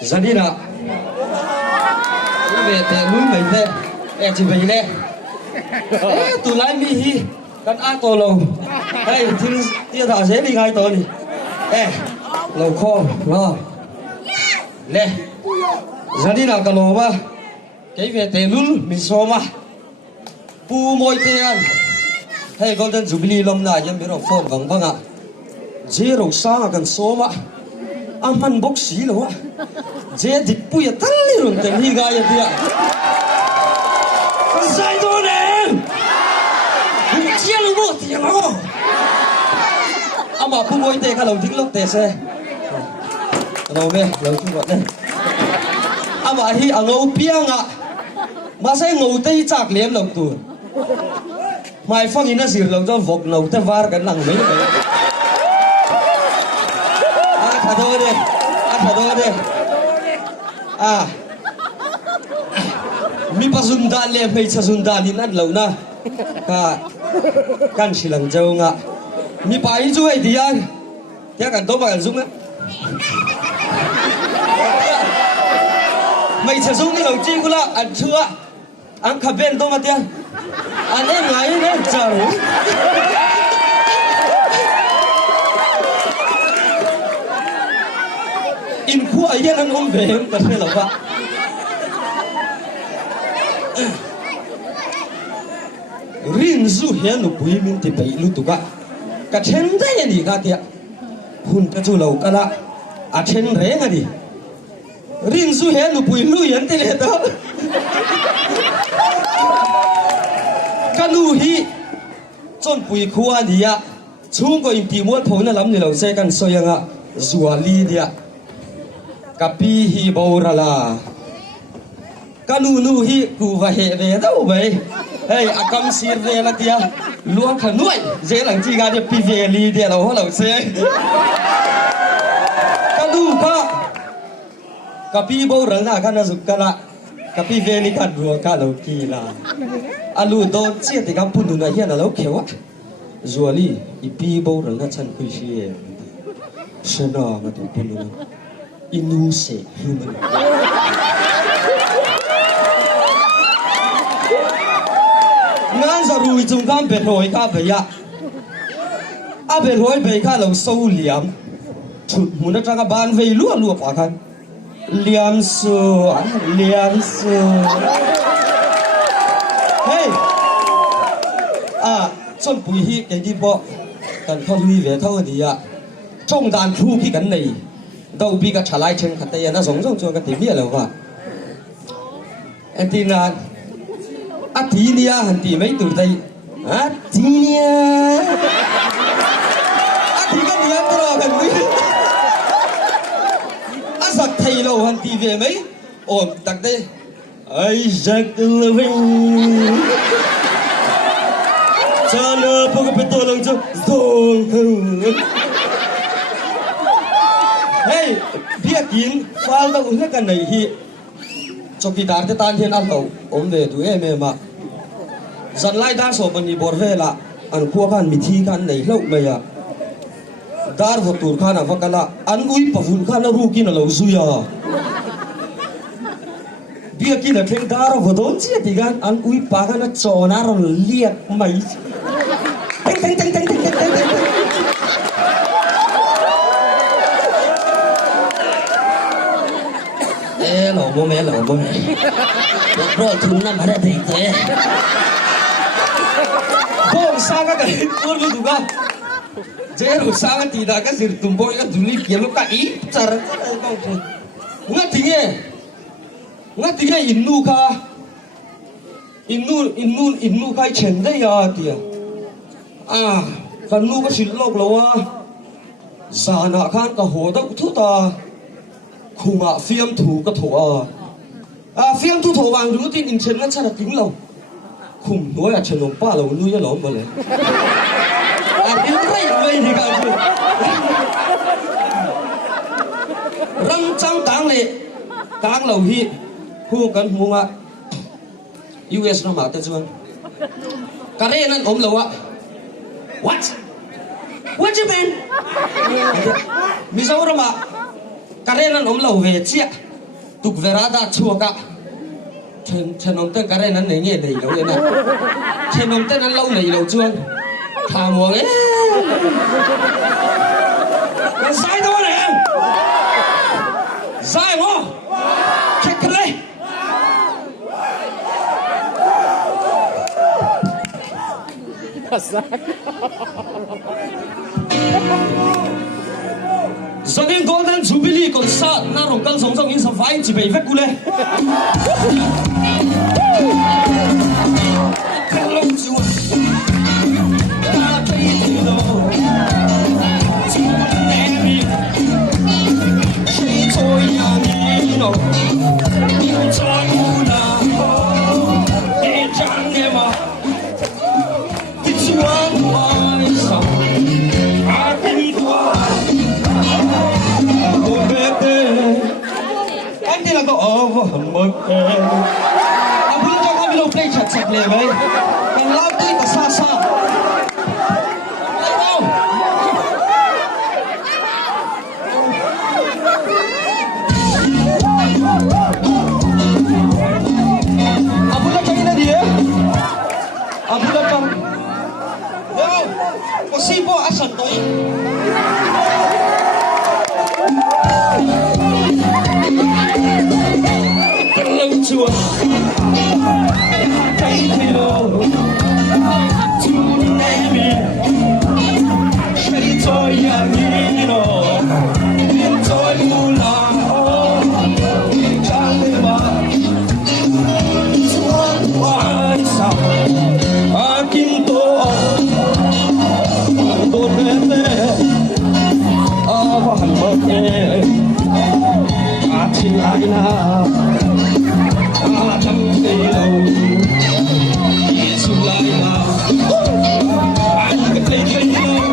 Jadi nak, ini bete lu bete, chỉ vậy nè, tụi lái mi hi, kan ato lâu, thì tiêu thảo sẽ đi ngay tôi đi, lâu kho, lo, nè, jadi nak kalau apa, cái bete lu misoma, pu môi tiền, golden jubilee lom na, yang berapa phone bang bang ah, zero sang akan soma. Aman bok si lo je dikpu ya tali run te hi ga ya dia sai do ne chiang mo tiang lo ama pu moi te kha lo ding lok te se lo me lo chu ro ne ama hi angau pianga ma sai ngau te chak lem lo tu mai phang ina sir lo cho vok lo te var kan lang me Thado deh, mi pasunda le mai pasunda ni nan lo na, kan silang jauh ngak, mi pai juga dia, dia kan tahu makan zung mai pasung ni lo cing gula, antua, angka ben tahu mati ane ngai ne jauh. In kuah aja kan behem tapi lupa. Rinzu hian lu bui min ti bai lu tuka. Kachen dai ni ka tia. Hun ta chu lau kala. A chen re ngadi. Rinzu hian lu bui lu yan ti le ta. Kanu hi chon bui kuah dia. Chung ko in ti muat phone na lam ni lo se kan soyanga zuali dia. Kapi hi baurala kanu hi ku va he ve đâu vậy akam sir ve la tia luang khanuai je lang chi ga de pi ve li de lo ho lo se kanu ka kapi baurala na kana zukala kapi ve ni ka ru ka lo ki la alu do che ti kam pun na hian lo khewa zuali ipi baurala chan khu shi sena ma tu pun Inuse human. Ngan zarui chung kam beroi ka beya. A beroi be ka lo so liam. Chut mun na tanga ban vei lu lu pa kan. Liam su. Hey. Chon pui hi ke di bo. Kan kho lui ve thau dia. Chong dan thu ki kan nei. Đâu bị cái trả lại trên khát tay nó giống cho cái tiếng là vậy em tin là Atinia hẳn tí mấy tuổi đây Atinia Atinia pro gần với giặc thầy lâu hẳn tí về mấy ổn đặc đây ai giặc loving cho nó có cái tôi lòng cho rồi biết kín phal đâu hết cái này hi cho kỳ đàn cái tan thiên ăn lẩu ốm về tụi em mà dần lại đa số bọn đi bồi về là ăn cua khan mì thi khan này lâu mày dar vô tụi khan à vác là ăn uống bảo vun khan nó ru kia là lâu duy biết kín là khen dar vô đốn chứ thì gan ăn uống bà khan nó trò nó rồi liệt mày lẩu bố mẹ rồi thun năm ada thì thế không sang cái con lu juga je rusak tidak kan sir tumbo kan duli kia lu kai cara ngat tingge innu kai chen dai ya tia kan nu ka sil lok lawa sana khan ka ho da thu ta khunga phiam thu ka tho phiam thu tho wang ru tin in chen na chana ting lo khung noi a chen long pa lo nu ya lo ma le in rai mai ni ka chu ram chang tang le tang lo hi khu kan hunga US na ma ta chuan kare nan om lo what you mean Mizoram kare nan om lo ve chia tục verada chua cả trên ông tên cái này nó lấy nghề đầy đâu vậy này trên ông tên nó lâu này lâu chưa thà muộn ấy nó sai thôi này em sai không check cái này Giờ đến Golden Jubilee concert na rong kal song song in sa vai chỉ bị vết cule. Hello to ta thấy thì đâu chỉ muốn em đi chỉ thôi ya ni no yêu cho yêu na để chẳng em mà it's one one song I can do anh đi là có over một anh muốn cho con video play chặt chặt liền vậy còn lao đi cả xa xa lấy đâu anh muốn cho cái gì á anh muốn cho đâu có xí bộ ăn sẵn tôi lâu chua thấy thế đâu chúng em đi thấy tôi ya nghĩ nó biết tôi muốn làm chẳng thể mà chúa ai sao akin to bete abahan bete atin aina Atam Kelo, Yesu Laila, I'm the Kelo,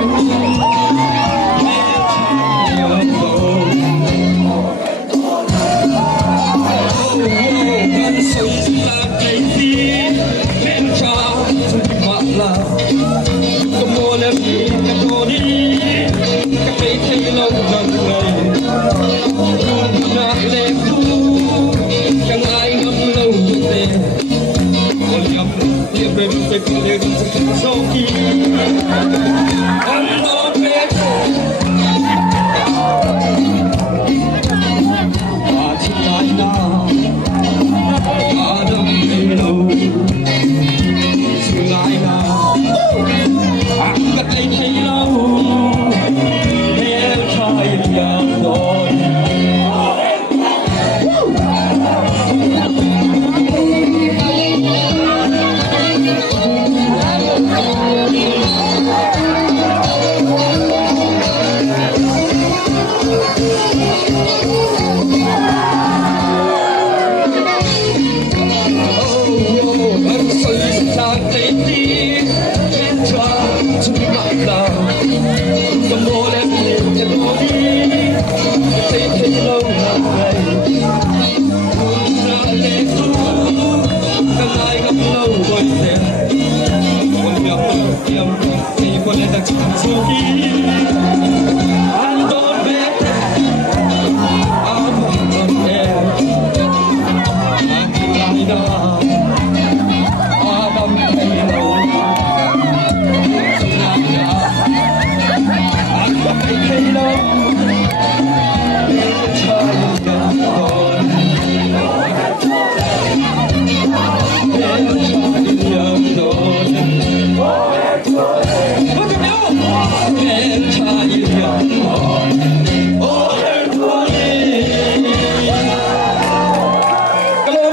Hello,